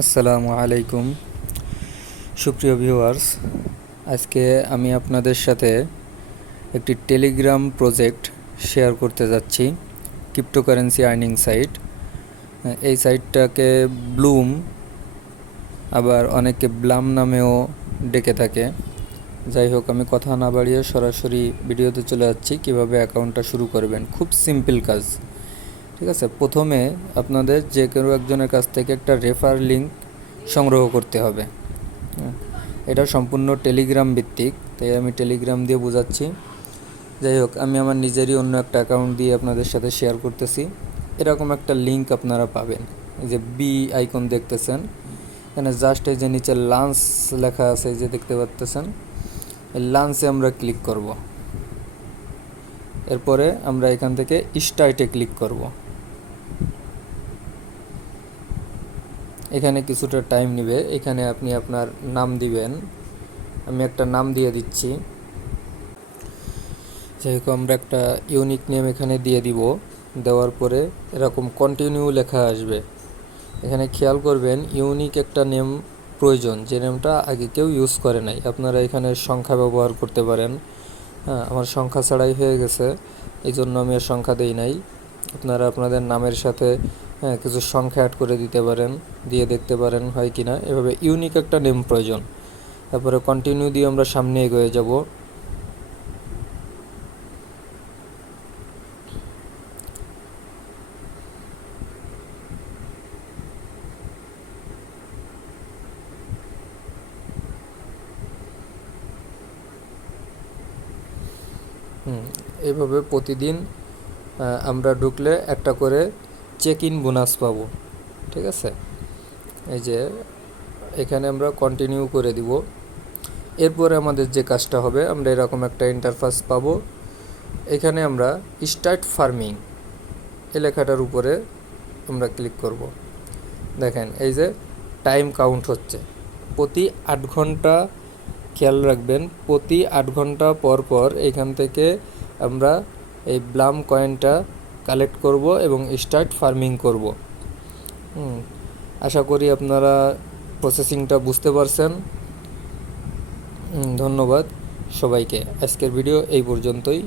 আসসালামু আলাইকুম সুপ্রিয় ভিউয়ার্স। আজকে আমি আপনাদের সাথে একটি টেলিগ্রাম প্রজেক্ট শেয়ার করতে যাচ্ছি, ক্রিপ্টোকারেন্সি আর্নিং সাইট। এই সাইটটাকে ব্লুম, আবার অনেকে ব্লাম নামেও ডেকে থাকে। যাই হোক, আমি কথা না বাড়িয়ে সরাসরি ভিডিওতে চলে যাচ্ছি কীভাবে অ্যাকাউন্টটা শুরু করবেন। খুব সিম্পল কাজ, ঠিক আছে। প্রথমে আপনাদের যে কোনো একজনের কাছ থেকে একটা রেফার লিঙ্ক সংগ্রহ করতে হবে। এটা সম্পূর্ণ টেলিগ্রাম ভিত্তিক, তাই আমি টেলিগ্রাম দিয়ে বোঝাচ্ছি। যাই হোক, আমি আমার নিজেরই অন্য একটা অ্যাকাউন্ট দিয়ে আপনাদের সাথে শেয়ার করতেছি। এরকম একটা লিঙ্ক আপনারা পাবেন, এই যে বি আইকন দেখতেছেন, এখানে জাস্ট এই যে নিচে লাঞ্চ লেখা আছে, এই যে দেখতে পাচ্তেছেন, এই লাঞ্চে আমরা ক্লিক করব। এরপরে আমরা এখান থেকে স্টার্টে ক্লিক করব। এখানে কিছুটা টাইম নেবে। এখানে আপনি আপনার নাম দিবেন, আমি একটা নাম দিয়ে দিচ্ছি। যাই হোক, আমরা একটা ইউনিক নেম এখানে দিয়ে দিব। দেওয়ার পরে এরকম কন্টিনিউ লেখা আসবে। এখানে খেয়াল করবেন, ইউনিক একটা নেম প্রয়োজন, যে নেমটা আগে কেউ ইউজ করে নাই। আপনারা এখানে সংখ্যা ব্যবহার করতে পারেন। হ্যাঁ, আমার সংখ্যা ছাড়াই হয়ে গেছে, এই জন্য আমি আর সংখ্যা দেই নাই। আপনারা আপনাদের নামের সাথে কিছু সংখ্যা অ্যাড করে দিতে পারেন, দিয়ে দেখতে পারেন হয় কি না। এভাবে ইউনিক একটা নেম প্রয়োজন। তারপরে কন্টিনিউ দিয়ে আমরা সামনে এগিয়ে যাব। এইভাবে প্রতিদিন আমরা ঢুকলে একটা করে চেক ইন বোনাস পাবো, ঠিক আছে। এই যে এখানে আমরা কন্টিনিউ করে দিব। এরপরে আমাদের যে কাজটা হবে, আমরা এরকম একটা ইন্টারফেস পাবো। এখানে আমরা স্টার্ট ফার্মিং এই লেখাটার উপরে আমরা ক্লিক করব। দেখেন, এই যে টাইম কাউন্ট হচ্ছে প্রতি 8 ঘন্টা। খেয়াল রাখবেন, প্রতি 8 ঘন্টা পর পর এখান থেকে আমরা এই ব্লাম কয়েনটা কালেক্ট করব এবং স্টার্ট ফার্মিং করব। আশা করি আপনারা প্রসেসিংটা বুঝতে পারছেন। ধন্যবাদ সবাইকে। আজকের ভিডিও এই পর্যন্তই।